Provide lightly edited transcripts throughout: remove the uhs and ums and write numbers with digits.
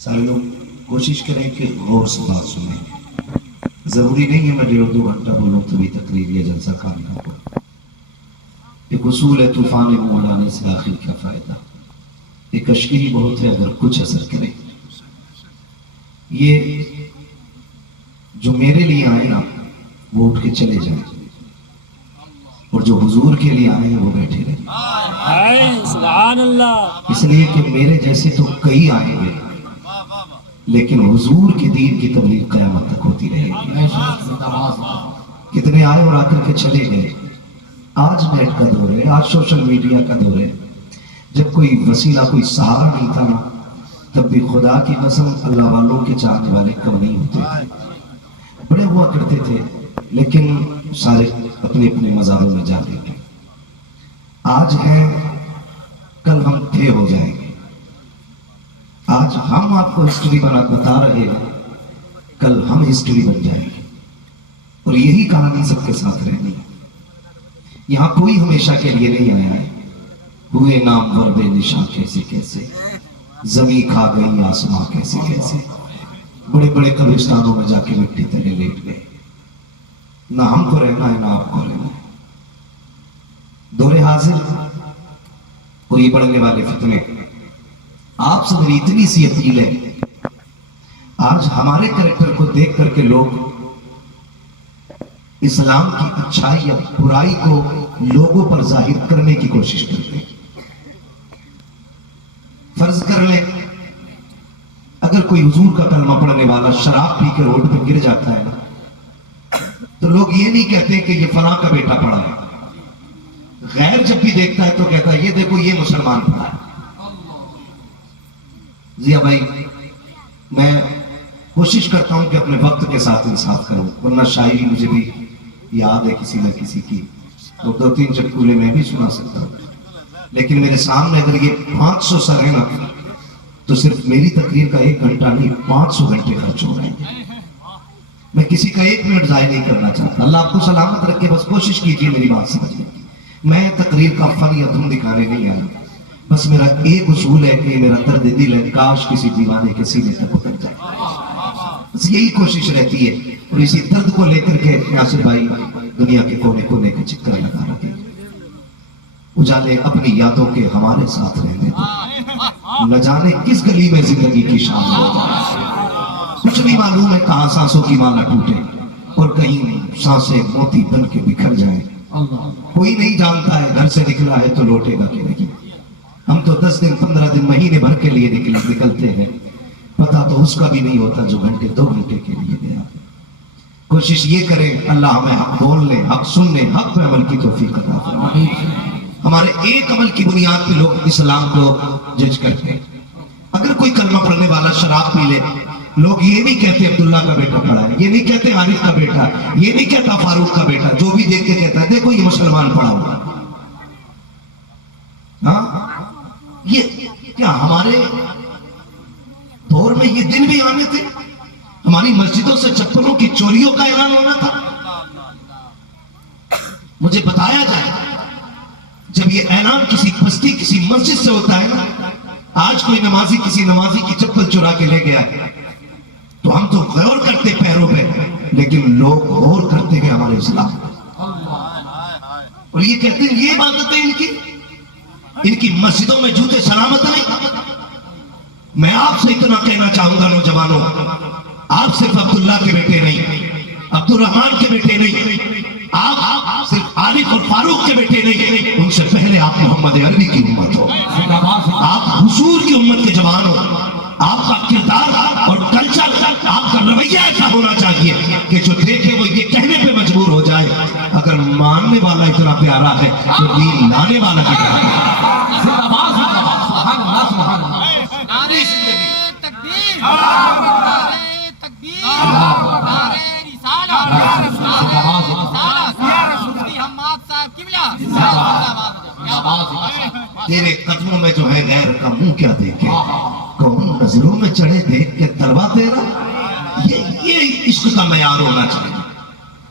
سارے لوگ کوشش کریں کہ غور سے بات سنیں. ضروری نہیں ہے میں 1.5-2 گھنٹہ بولوں تبھی تقریر یا جلسہ کامیاب ہو. ایک اصول ہے طوفان منہ اڑانے سے آخر کیا فائدہ. ایک کشتی ہی بہت ہے اگر کچھ اثر کرے. یہ جو میرے لیے آئے نا وہ اٹھ کے چلے جائیں اور جو حضور کے لیے آئے ہیں وہ بیٹھے رہیں. سبحان اللہ. اس لیے کہ میرے جیسے تو کئی آئیں گے لیکن حضور کے دین کی تبلیغ قیامت تک ہوتی رہے گی. کتنے آئے اور آ کر کے چلے گئے. آج نیٹ کا دور ہے, آج سوشل میڈیا کا دور ہے. جب کوئی وسیلہ کوئی سہارا نہیں تھا نا تب بھی خدا کی قسم اللہ والوں کے چاہنے والے کم نہیں ہوتے تھے. بڑے ہوا کرتے تھے لیکن سارے اپنے اپنے مزاروں میں جا رہے تھے. آج ہیں کل ہم تھے ہو جائیں گے. آج ہم آپ کو ہسٹری بتا رہے ہیں, کل ہم ہسٹری بن جائیں گے. اور یہی کہانی سب کے ساتھ رہنی ہے. یہاں کوئی ہمیشہ کے لیے نہیں آیا ہے. ہوئے نامور بے نشاں کیسے کیسے, زمین کھا گئی آسماں کیسے کیسے. بڑے بڑے قبرستانوں میں جا کے مٹی تلے لیٹ گئے. نہ ہم کو رہنا ہے نہ آپ کو رہنا ہے. دور حاضر اور یہ بڑھنے والے فتنے, آپ سے میری اتنی سی اپیل ہے, آج ہمارے کریکٹر کو دیکھ کر کے لوگ اسلام کی اچھائی یا برائی کو لوگوں پر ظاہر کرنے کی کوشش کرتے ہیں. فرض کر لیں اگر کوئی حضور کا کلمہ پڑھنے والا شراب پی کے روڈ پہ گر جاتا ہے تو لوگ یہ نہیں کہتے کہ یہ فلاں کا بیٹا پڑھا ہے. غیر جب بھی دیکھتا ہے تو کہتا ہے یہ دیکھو یہ مسلمان پڑھا ہے. جی بھائی, میں کوشش کرتا ہوں کہ اپنے وقت کے ساتھ انصاف کروں, ورنہ شاعری مجھے بھی یاد ہے کسی نہ کسی کی, تو 2-3 چٹکولے میں بھی سنا سکتا ہوں. لیکن میرے سامنے اگر یہ 500 سر ہے نا تو صرف میری تقریر کا 1 گھنٹہ نہیں 500 گھنٹے خرچ ہو رہے ہیں. میں کسی کا 1 منٹ ضائع نہیں کرنا چاہتا. اللہ آپ کو سلامت رکھے, بس کوشش کیجیے میری بات سمجھنے کی. میں تقریر کا فن یا دھن دکھانے نہیں آیا. بس میرا ایک اصول ہے کہ میرا درد دل ہے کاش کسی دیوانے کے سینے تک اتر جائے. بس یہی کوشش رہتی ہے. اور اسی درد کو لے کر کے ناصر بھائی دنیا کے کونے کونے کے چکر لگا رہے ہیں. اجالے اپنی یادوں کے ہمارے ساتھ رہنے دیں. نہ جانے کس گلی میں زندگی کی شام ہو جائے. کچھ نہیں معلوم ہے کہاں سانسوں کی مالا ٹوٹے اور کہیں سانسیں موتی بن کے بکھر جائیں. کوئی نہیں جانتا ہے گھر سے نکلا ہے تو لوٹے گا کہ نہیں. ہم تو 10 دن 15 دن مہینے بھر کے لیے نکلتے ہیں. پتا تو اس کا بھی نہیں ہوتا جو 2 گھنٹے کے لیے گیا. کوشش یہ کریں اللہ ہمیں حق بولنے, حق سننے, حق پہ عمل کی توفیق عطا فرمائے. ہمارے ایک عمل کی بنیاد پہ لوگ اسلام کو جج کرتے ہیں. اگر کوئی کلمہ پڑھنے والا شراب پی لے, لوگ یہ نہیں کہتے عبداللہ کا بیٹا پڑھا ہے, یہ نہیں کہتے عارف کا بیٹا, یہ نہیں کہتا فاروق کا بیٹا. جو بھی دیکھ کے کہتا ہے دیکھو یہ مسلمان پڑھا ہوا. ہاں یہ کیا ہمارے دور میں یہ دن بھی آنے تھے؟ ہماری مسجدوں سے چپلوں کی چوریوں کا اعلان ہونا تھا. مجھے بتایا جائے جب یہ اعلان کسی بستی کسی مسجد سے ہوتا ہے نا, آج کوئی نمازی کسی نمازی کی چپل چرا کے لے گیا تو ہم تو غور کرتے پیروں پہ, لیکن لوگ غور کرتے ہیں ہمارے اسلام. اور یہ کہتے ہیں یہ عبادت ہے ان کی مسجدوں میں جوتے سلامت نہیں. میں آپ سے اتنا کہنا چاہوں گا نوجوانوں, آپ صرف عبداللہ کے بیٹے نہیں, عبد الرحمان کے بیٹے نہیں, آپ صرف عارف اور فاروق کے بیٹے نہیں, ان سے پہلے آپ محمد عربی کی امت ہو, آپ حضور کی امت کے جوان ہو. آپ کا کردار اور کلچر, آپ کا رویہ ایسا ہونا چاہیے کہ جو دیکھے وہ یہ کہنے پہ مجبور ہو جائے اگر ماننے والا اتنا پیارا ہے تو دین لانے والا بھی پیارا ہے. تیرے قدموں میں جو ہے غیر کا منہ کیا دیکھے, کون نظروں میں چڑھے دیکھ کے تلوا تیرا. یہ عشق کا معیار ہونا چاہیے.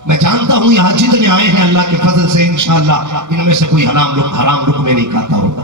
میں جانتا ہوں یہاں جتنے آئے ہیں اللہ کے فضل سے انشاءاللہ ان میں سے کوئی حرام رک میں نہیں کھاتا ہوگا.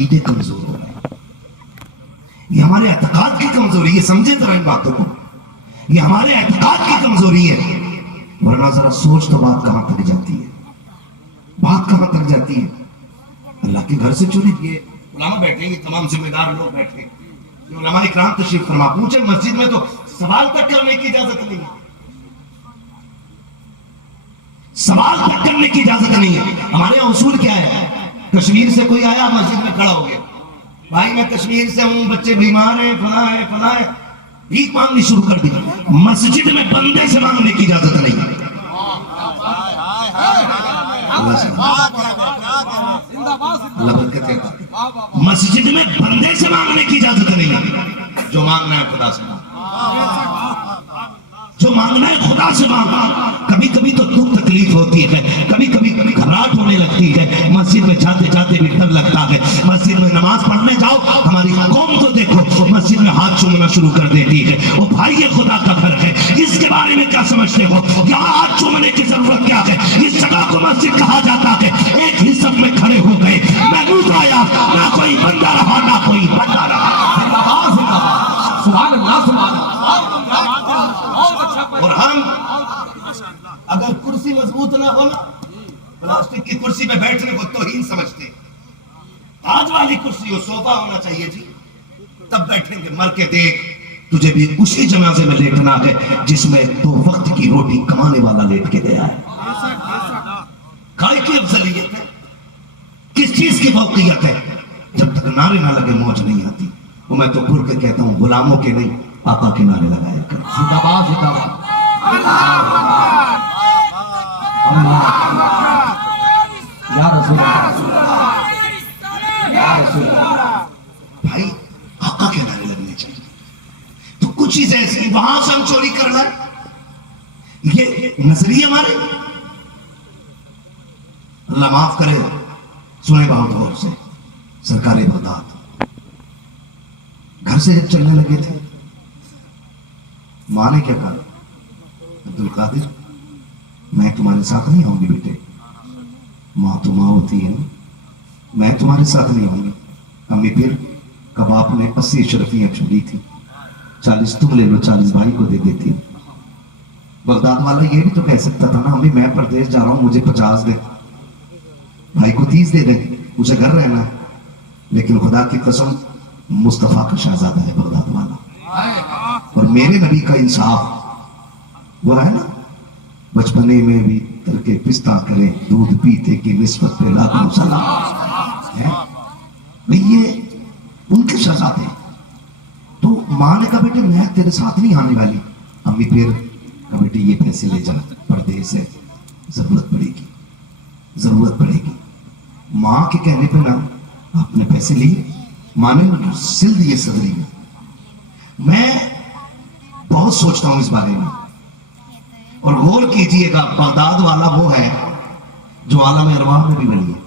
عقیدے کمزور ہو رہے ہیں، یہ ہمارے اعتقاد کی کمزوری ہے. سمجھے ذرا ان باتوں کو، یہ ہمارے اعتقاد کی کمزوری ہے. ورنہ ذرا سوچ تو بات کہاں تک جاتی ہے، بات کہاں تک جاتی ہے. اللہ کے گھر سے چوری کیے. علماء بیٹھے ہیں، تمام ذمہ دار لوگ بیٹھے ہیں، علماء اکرام تشریف فرما. پوچھے مسجد میں تو سوال تک کرنے کی اجازت نہیں ہے، سوال تک کرنے کی اجازت نہیں ہے. ہمارے یہاں اصول کیا ہے؟ کشمیر سے کوئی آیا مسجد میں کھڑا ہو گیا، بھائی میں کشمیر سے ہوں، بچے بیمار ہیں، فلاں ہے فلاں ہے، بھیک مانگنی شروع کر دی. مسجد میں بندے سے مانگنے کی اجازت نہیں ہے. اللہ برکت ہے. مسجد میں بندے سے مانگنے کی اجازت نہیں ہے. جو مانگنا ہے خدا سے مانگ، جو مانگنا ہے خدا سے مانگنا. کبھی کبھی تو دکھ تکلیف ہوتی ہے، کبھی کبھی گھبراہٹ ہونے لگتی ہے. مسجد میں جاتے جاتے بھی ڈر لگتا ہے. مسجد میں نماز پڑھنے جاؤ، ہماری قوم کو دیکھو مسجد میں ہاتھ چومنا شروع کر دیتی ہے. وہ بھائی یہ خدا کا گھر ہے، اس کے بارے میں کیا سمجھتے ہو؟ یہاں ہاتھ چومنے کی ضرورت کیا ہے؟ اس جگہ کو مسجد کہا جاتا ہے. ایک حصہ میں کھڑے ہو گئے، محمود آیا، نہ کوئی بندہ رہا نہ کوئی بندہ رہا. سبحان اللہ سبحان اللہ. اور ہم اگر کرسی مضبوط نہ ہو نا، پلاسٹک کی کرسی پہ بیٹھنے کو توہین سمجھتے. آج والی کرسی ہو، صوفہ ہونا چاہیے جی، تب بیٹھیں گے. مر کے دیکھ، تجھے بھی اسی جنازے میں لیٹنا ہے جس میں 2 وقت کی روٹی کمانے والا لیٹ کے گیا ہے. کائے کی افضلیت ہے، کس چیز کی فوقیت ہے؟ جب تک نعرے نہ لگے موج نہیں آتی. وہ میں تو گھر کے کہتا ہوں، غلاموں کے نہیں، آقا کے نعرے لگایا کر. زندہ باد زندہ باد. یا رسول اللہ، یا رسول اللہ. بھائی آقا کے نعرے لگنے چاہیے. تو کچھ چیز ایسی وہاں سے ہم چوری کر رہے ہیں، یہ نظریے ہمارے. اللہ معاف کرے، سنے بہت غور سے. سرکار بغداد گھر سے جب چلنے لگے تھے، ماں نے کیا کہا؟ عبد القادر میں تمہارے ساتھ نہیں آؤں گی بیٹے. ماں تو ماں ہوتی ہے نا، میں تمہارے ساتھ نہیں آؤں گی. امی پھر کباب نے 80 اشرفیاں چھوڑی تھی، 40 تم لے لو، 40 بھائی کو دے دیتی. بغداد والا یہ بھی تو کہہ سکتا تھا نا، امی میں پردیش جا رہا ہوں، مجھے 50 دے، بھائی کو 30 دے دیں، مجھے گھر رہنا. لیکن خدا کی قسم مصطفیٰ کا شہزادہ ہے بغداد والا. اور میرے نبی کا انصاف وہ ہے نا، بچپنے میں بھی ترکے پستہ کرے، دودھ پیتے کی نسبت پہ لاکھوں سلام ہے. یہ ان کے شہزادے. تو ماں نے کہا بیٹے میں تیرے ساتھ نہیں آنے والی. امی پھر کہا بیٹے یہ پیسے لے جا، پردیس ہے، ضرورت پڑے گی ضرورت پڑے گی. ماں کے کہنے پہ نا آپ نے پیسے لیے، ماں نے سل دیے صدری میں. میں بہت سوچتا ہوں اس بارے میں، اور غور کیجئے گا، بغداد والا وہ ہے جو عالم ارواح میں بھی ولی ہے،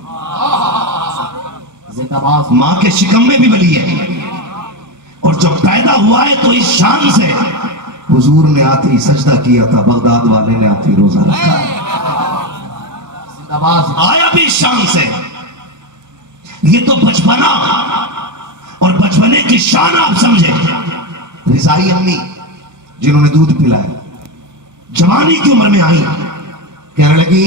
ماں کے شکم میں بھی ولی ہے. اور جب پیدا ہوا ہے تو اس شان سے حضور نے آتے ہی سجدہ کیا تھا، بغداد والے نے آتے ہی روزہ رکھا. آیا بھی اس شان سے. یہ تو بچپنا، اور بچپنے کی شان آپ سمجھے. رضائی امی جنہوں نے دودھ پلایا، جوانی کی عمر میں آئی، کہنے لگی